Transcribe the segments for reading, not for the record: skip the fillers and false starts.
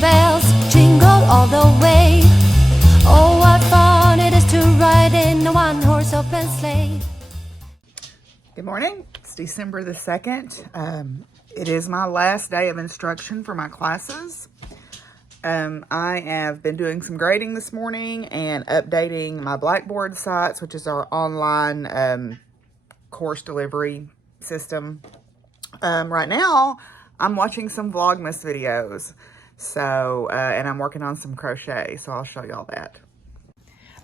bells jingle all the way. Oh, what fun it is to ride in a one-horse open sleigh. Good morning. It's December the 2nd. It is my last day of instruction for my classes. I have been doing some grading this morning and updating my Blackboard sites, which is our online course delivery system. Right now, I'm watching some Vlogmas videos. So, and I'm working on some crochet, so I'll show you all that.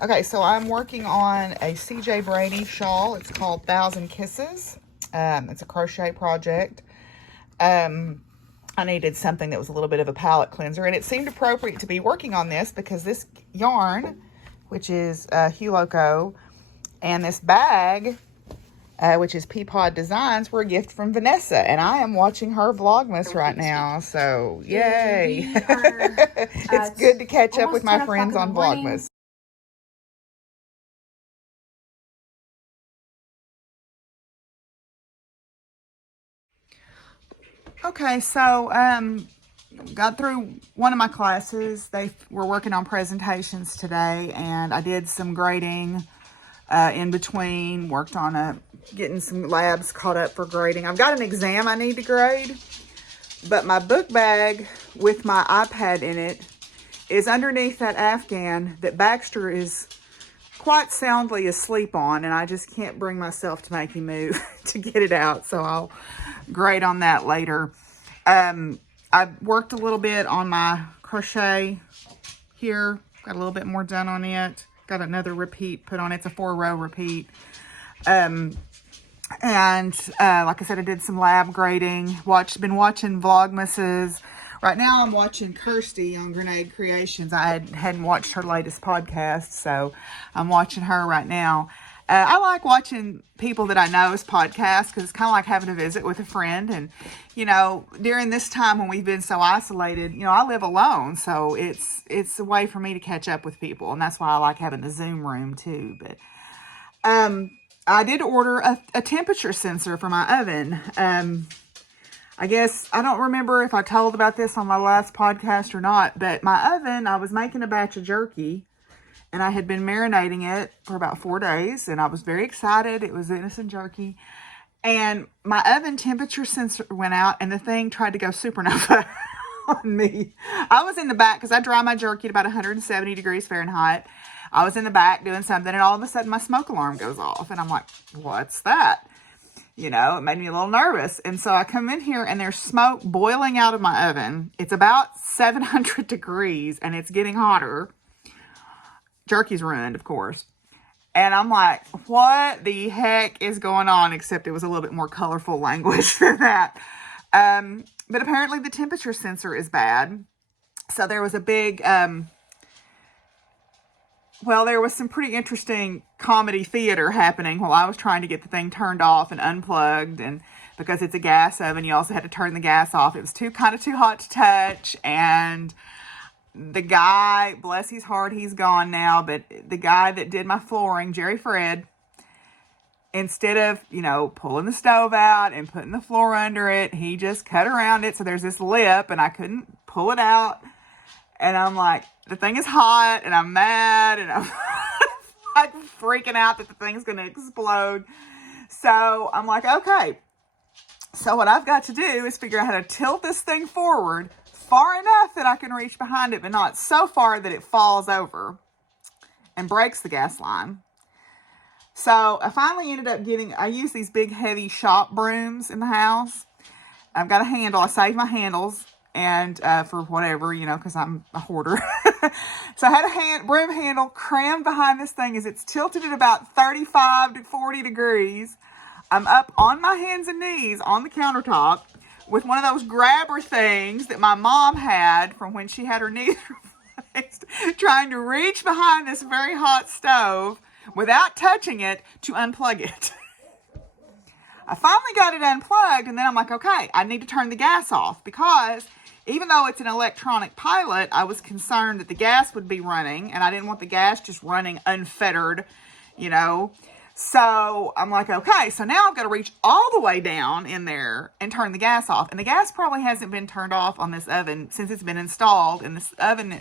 Okay, so I'm working on a CJ Brady shawl. It's called 1,000 Kisses. It's a crochet project. I needed something that was a little bit of a palette cleanser, and it seemed appropriate to be working on this because this yarn, which is Huloco, and this bag, which is Peapod Designs, were a gift from Vanessa, and I am watching her Vlogmas right now, so yay. It's good to catch up with my friends on Vlogmas. Okay, so got through one of my classes. They were working on presentations today, and I did some grading in between, worked on getting some labs caught up for grading. I've got an exam I need to grade, but my book bag with my iPad in it is underneath that Afghan that Baxter is quite soundly asleep on, and I just can't bring myself to make him move to get it out, so I'll grade on that later. I worked a little bit on my crochet here, got a little bit more done on it, got another repeat put on it. It's a 4-row repeat. And like I said, I did some lab grading. Been watching Vlogmases. Right now I'm watching Kirsty on Grenade Creations. I hadn't watched her latest podcast, so I'm watching her right now. I like watching people that I know's podcasts because it's kind of like having a visit with a friend. And, you know, during this time when we've been so isolated, you know, I live alone, so it's a way for me to catch up with people, and that's why I like having the Zoom room too. But I did order a temperature sensor for my oven. I guess, I don't remember if I told about this on my last podcast or not, but my oven, I was making a batch of jerky, and I had been marinating it for about 4 days, and I was very excited. It was innocent jerky, and my oven temperature sensor went out, and the thing tried to go supernova on me. I was in the back, because I dry my jerky at about 170 degrees Fahrenheit. I was in the back doing something, and all of a sudden my smoke alarm goes off, and I'm like, what's that? You know, it made me a little nervous. And so I come in here and there's smoke boiling out of my oven. It's about 700 degrees and it's getting hotter. Jerky's ruined, of course. And I'm like, what the heck is going on? Except it was a little bit more colorful language than that. But apparently the temperature sensor is bad. So there was a big... Well, there was some pretty interesting comedy theater happening while I was trying to get the thing turned off and unplugged. And because it's a gas oven, you also had to turn the gas off. It was kind of too hot to touch. And the guy, bless his heart, he's gone now. But the guy that did my flooring, Jerry Fred, instead of, you know, pulling the stove out and putting the floor under it, he just cut around it. So there's this lip and I couldn't pull it out. And I'm like, the thing is hot, and I'm mad, and I'm like freaking out that the thing's going to explode. So I'm like, okay. So what I've got to do is figure out how to tilt this thing forward far enough that I can reach behind it, but not so far that it falls over and breaks the gas line. So I finally ended up I use these big, heavy shop brooms in the house. I've got a handle. I saved my handles. And for whatever, you know, because I'm a hoarder. So I had a broom handle crammed behind this thing as it's tilted at about 35 to 40 degrees. I'm up on my hands and knees on the countertop with one of those grabber things that my mom had from when she had her knees replaced, trying to reach behind this very hot stove without touching it to unplug it. I finally got it unplugged, and then I'm like, okay, I need to turn the gas off because even though it's an electronic pilot, I was concerned that the gas would be running, and I didn't want the gas just running unfettered, you know. So I'm like, okay, so now I've got to reach all the way down in there and turn the gas off. And the gas probably hasn't been turned off on this oven since it's been installed. And the oven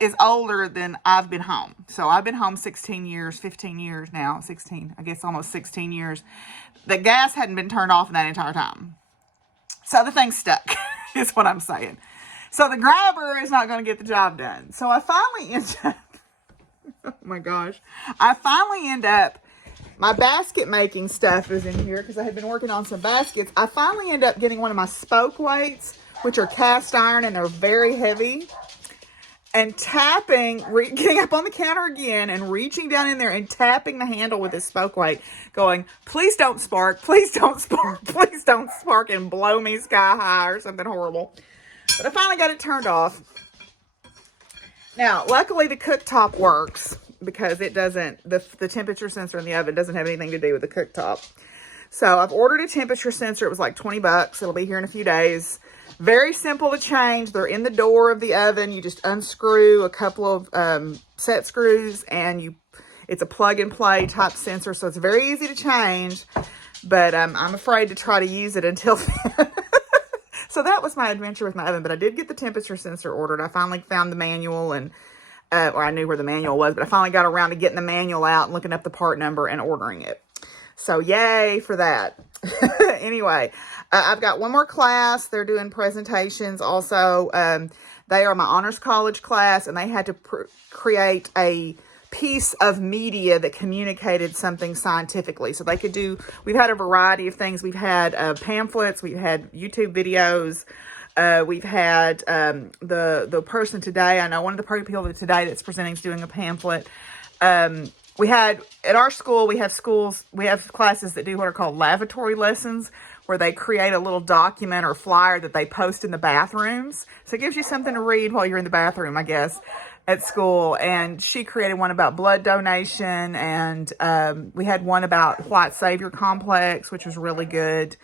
is older than I've been home. So I've been home 16 years, 15 years now, 16, I guess almost 16 years. The gas hadn't been turned off in that entire time. So the thing's stuck, is what I'm saying. So the grabber is not going to get the job done. So I finally end up, oh my gosh, my basket making stuff is in here because I had been working on some baskets. I finally end up getting one of my spoke weights, which are cast iron and they're very heavy. And getting up on the counter again and reaching down in there and tapping the handle with this spoke weight, going, please don't spark, please don't spark, please don't spark and blow me sky high or something horrible. But I finally got it turned off. Now, luckily the cooktop works because it doesn't, the temperature sensor in the oven doesn't have anything to do with the cooktop. So I've ordered a temperature sensor. It was like 20 bucks. It'll be here in a few days. Very simple to change. They're in the door of the oven. You just unscrew a couple of set screws and it's a plug and play type sensor. So it's very easy to change, but I'm afraid to try to use it until then. So that was my adventure with my oven, but I did get the temperature sensor ordered. I finally found the manual or I knew where the manual was, but I finally got around to getting the manual out and looking up the part number and ordering it. So yay for that. Anyway, I've got one more class. They're doing presentations also. They are my honors college class, and they had to create a piece of media that communicated something scientifically. So they could we've had a variety of things. We've had pamphlets. We've had YouTube videos. We've had the person today. I know one of the people today that's presenting is doing a pamphlet. We had, at our school, we have classes that do what are called lavatory lessons, where they create a little document or flyer that they post in the bathrooms. So it gives you something to read while you're in the bathroom, I guess, at school. And she created one about blood donation, and we had one about white savior complex, which was really good.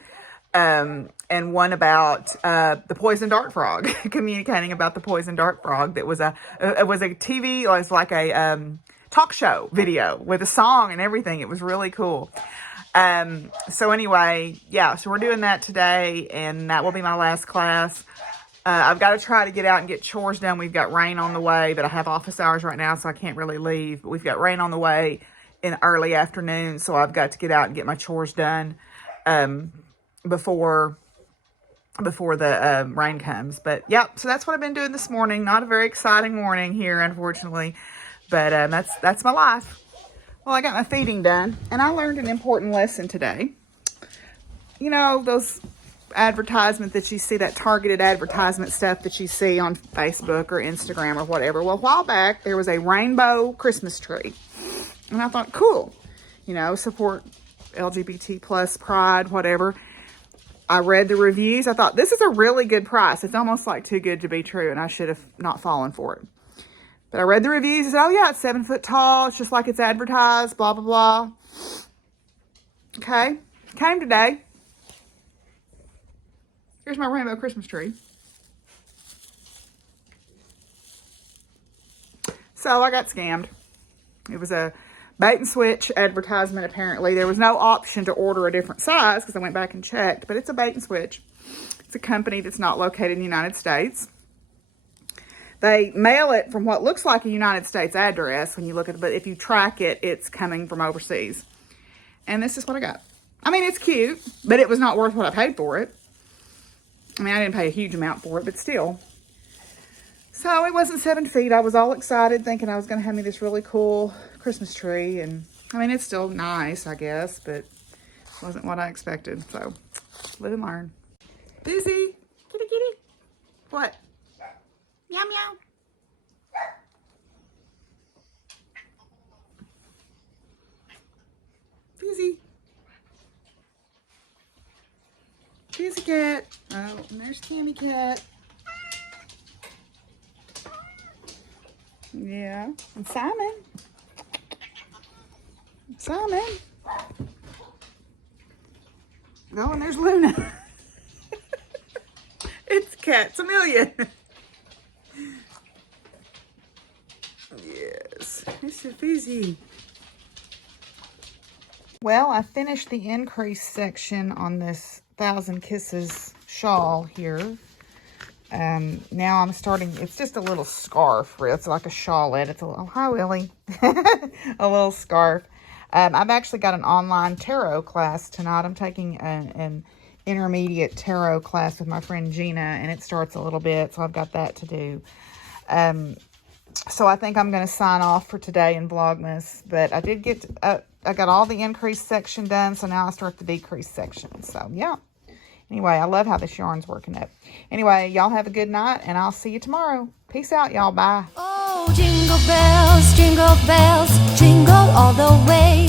And one about the poison dart frog, communicating about the poison dart frog. That was it was a TV, it was like a talk show video with a song and everything. It was really cool. So anyway, yeah, so we're doing that today, and that will be my last class. I've got to try to get out and get chores done. We've got rain on the way, but I have office hours right now, so I can't really leave. But we've got rain on the way in early afternoon, so I've got to get out and get my chores done before the rain comes. But yeah, so that's what I've been doing this morning. Not a very exciting morning here, unfortunately. But that's my life. Well, I got my feeding done, and I learned an important lesson today. You know, those advertisements that you see, that targeted advertisement stuff that you see on Facebook or Instagram or whatever. Well, a while back, there was a rainbow Christmas tree. And I thought, cool. You know, support LGBT plus pride, whatever. I read the reviews. I thought, this is a really good price. It's almost like too good to be true, and I should have not fallen for it. But I read the reviews and said, oh yeah, it's 7 foot tall. It's just like it's advertised, blah, blah, blah. Okay. Came today. Here's my rainbow Christmas tree. So I got scammed. It was a bait and switch advertisement, apparently. There was no option to order a different size because I went back and checked, but it's a bait and switch. It's a company that's not located in the United States. They mail it from what looks like a United States address when you look at it, but if you track it, it's coming from overseas. And this is what I got. I mean, it's cute, but it was not worth what I paid for it. I mean, I didn't pay a huge amount for it, but still. So it wasn't 7 feet. I was all excited thinking I was going to have me this really cool Christmas tree. And I mean, it's still nice, I guess, but it wasn't what I expected. So live and learn. Busy. Kitty, kitty. What? Meow, meow. Busy. Busy cat. Oh, and there's Tammy cat. Yeah. And Simon. Simon. Oh, and there's Luna. It's Cat's a million. Yes. Mr. Busy. Well, I finished the increase section on this 1,000 Kisses shawl here. Now I'm starting, it's just a little scarf. It's like a shawlette. It's a little, oh, hi, Willie. A little scarf. I've actually got an online tarot class tonight. I'm taking an intermediate tarot class with my friend Gina, and it starts a little bit, so I've got that to do. So I think I'm going to sign off for today in Vlogmas, but I did get, I got all the increase section done, so now I start the decrease section. So, yeah. Anyway, I love how this yarn's working up. Anyway, y'all have a good night, and I'll see you tomorrow. Peace out, y'all. Bye. Oh, jingle bells, jingle all the way.